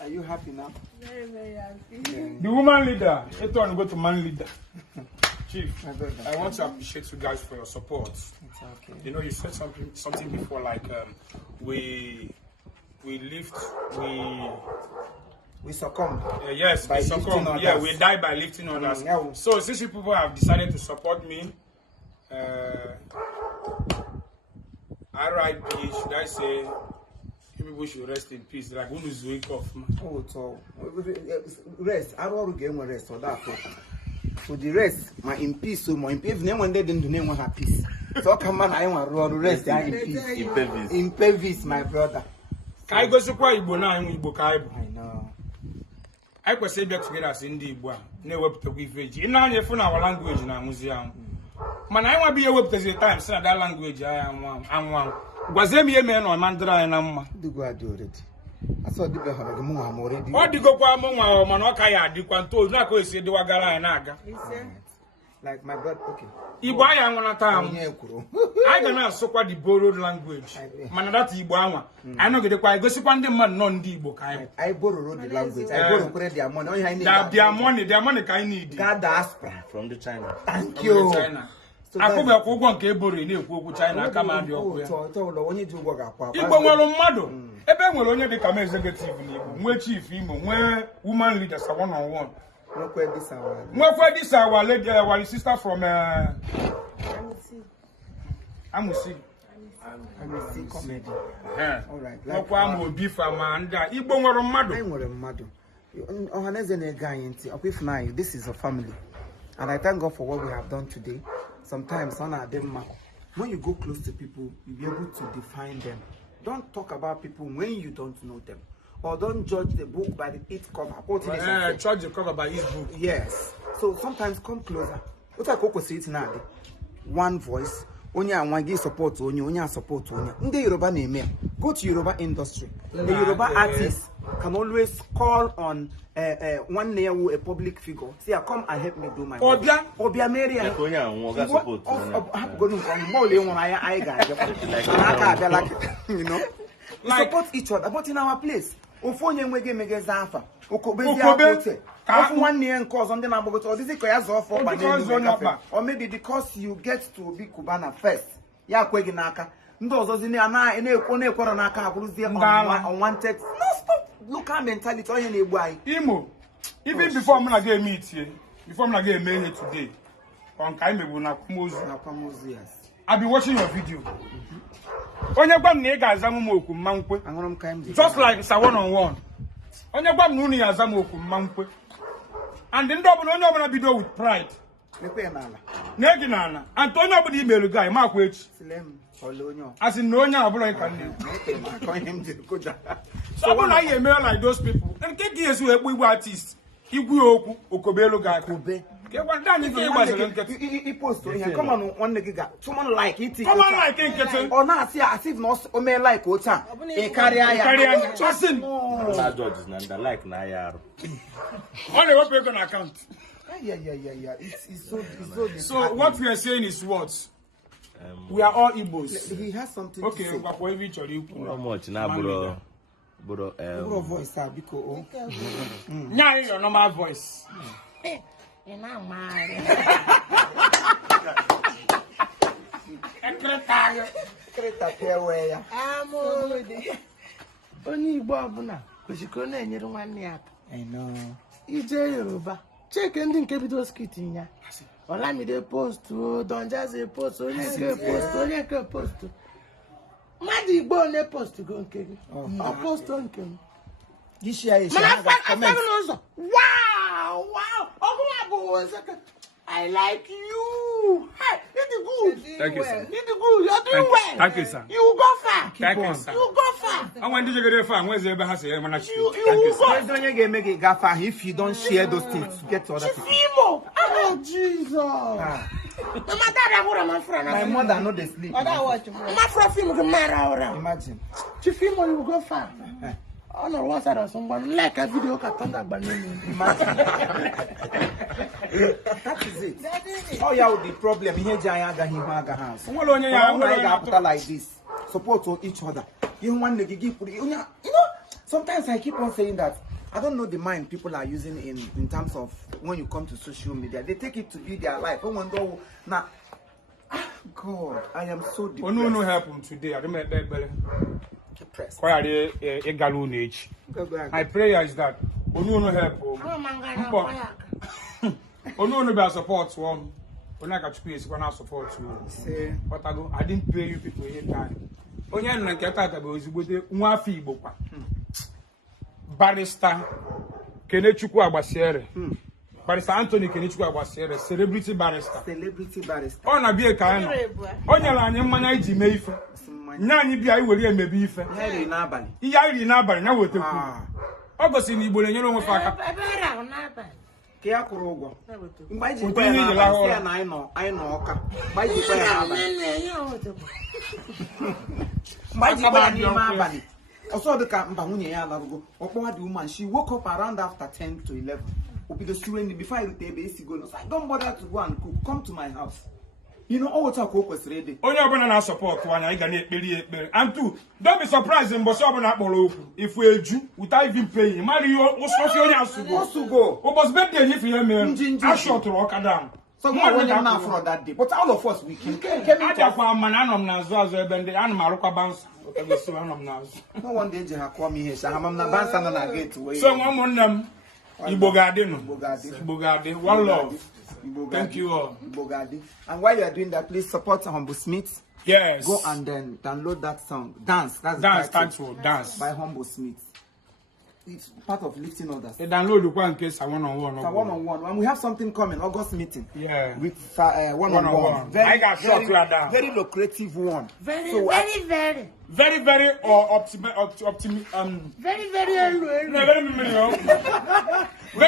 Are you happy now? Very, very happy. Yeah. The woman leader. It one go to man leader. Chief, My I want to appreciate you guys for your support. It's okay. You know, you said something before, like we succumb. yes, by we succumb. lifting Yeah, others. we die by lifting others. Yeah. So since you people have decided to support me, RIP, should I say? You people should rest in peace. Like when is wake up, man. Oh, so rest. I don't get rest or that. For the rest, my in peace, so my in peace. Even when they didn't do have peace. So come on, I want to rest. In peace. In peace, my brother. I go so quite Igbo now. Igbo Kaibo. I know. I could say that together as in the Igbo. Never to give veg. In our phone, our language in our museum. Man, I want to be a web the time. So that language I am one. Was there me a man or mandra and I'm. Do go do it. I saw the behind the moon. I'm already. What do you go among our Manokaya? The Quanto, not go see the Wagara and Aga. Like my brother, okay. Igbo I am one time. I don't know so quite the borrowed language. Man, that's Igbo. I know the quite gossip on the man non Igbo. I borrowed the language. I borrowed their money. I need their money I need. God diaspora from the China. Thank you. I come here for one cable in China. Come on, Igbo well mado. Ebe nwere onye dị ka executive n'Igbo, nwe chief Imo, nwe woman leaders one on one. Nwekwe this our lady, our sister from Amusi Comedy. All right. Nwekwe amu bi famanda. Igbo nwere mmadu. I nwere mmadu. Ohaneze na-ega anyị ntị. Ọkwa this is a family. And I thank God for what we have done today. Sometimes when you go close to people, you'll be able to define them. Don't talk about people when you don't know them. Or don't judge the book by its cover. Judge the cover by its book. Yes. So sometimes come closer. What I call it now. One voice. Onye anwagi support onye support onye. Ndị Yoruba na-eme. Go to Yoruba industry. The Yoruba artist can always call on one near a public figure. Say, come and help me do my work. Obia Mary. Support. You know, support each other. But in our place, or maybe because you get to be Cubana first. Unwanted. No, stop. Local mentality. Imo, even before I'm gonna get meet here, before I'm gonna get here today, on Kaime yes. I've been watching your video. Just like it's a one-on-one. And then double video with pride. Neginana. And to nobody email a guy, Mark Witch. As in no one can do. So when I email like those people, and take years we were artists. Igbo Okobelo guy. He post here. Come on, one nigga. Someone like it. Come on, like it. Or not, see, as if not, or may like Ota. A carrier. Trusting. That judge is not the like Nayar. Only what we're gonna account. Yeah. It's so what we are saying is what? We are all Igbos. He has something to say. Okay, how much now, bro? Voice, because now your normal voice. And I'm married. Only Igbo ọbụla kwesịrị na-enyere nwanne ya aka. I know. Ije Yoruba, check ndị nke bido skit ya. Olamide post, Don Jazzy post, onye nke post. Mmadụ Igbo ne post go nke gị. Ọ post nke m. This year is wow. I like you. Hey, you do good. Thank you, sir. You do good. You're doing well. Thank you, sir. You go far. Thank you, sir. You go far. And when did you get far? Where's the Thank you, sir. Don't make it gaffer if you don't share those things to get to other people. Chifimo. Oh, Jesus. My mother know they sleep. Imagine. Chifimo, you go far. Oh no, one side of someone like a video that is it. Oh yeah, the problem here giant house. Like this. Support each other. You want to give you know, Sometimes I keep on saying that I don't know the mind people are using in terms of when you come to social media. They take it to be their life. Oh, now, God, I am so depressed. No happen today. I don't make that belly. Depressed. My prayer is that no help. No be support one. When I got to pay, when I support you. But I didn't pay you people any time. Onye na nke tata bụ ozugbo nwa afọ Igbo kwa. Barrister Kenechukwu Agbasiere. Barrister Anthony Kenechukwu Agbasiere, celebrity barrister. Celebrity barrister. Ọ na bia ka anyị nọ. O nyere anyị mmanya iji mee ife. Nya anyị bia iwere emebe ife. Ihe n'abalị. Ihe anyị n'abalị nya wetekwu. Ọ gosi na Igbo na-enyere onwe fa aka. Ka ya kwụrụ ụgwọ. Mgbe anyị ji kwa ya n'abalị, ya na anyị nọ ọka. Mgbe anyị ji kwa ya n'abalị. Mgbe anyị ji kwa ya n'ime abalị. Also, the nwunye ya alarugo. Okpọwa the woman, she woke up around after 10 to 11. Obido suweni before I rute esi go. Don't bother to go and cook. Come to my house. You know, all talk kwesịrị ede. Onye ọbụla na support wanya ị ga na-ekperi ekpere. And two, don't be surprised mbọsị ọbụla akpọrọ okwu. If we eju without even paying. Mari yo osi onye asugo. Ụbọchị birthday anyị fi eme. A short ọka down. So go when I'm not for that day. But all of us we can. Ajakwa mana anọ m n'azụ ebe ndị ana m arụkwa bounce. No one day ha call me here. I'm na bansa na gate way. So ụmụnne m Igbo ga-adị nụ. Igbo ga-adị. One love. Thank you all. And while you are doing that, please support Humble Smith. Yes. Go and then download that song. Dance. That's Dance, tittled. Dance. By Humble Smith. It's part of lifting others. They download the one case one-on-one. It's a one-on-one. And we have something coming, August meeting. Yeah. With one-on-one. I got shocked right down. Very lucrative one. Very very very optimistic. very No, very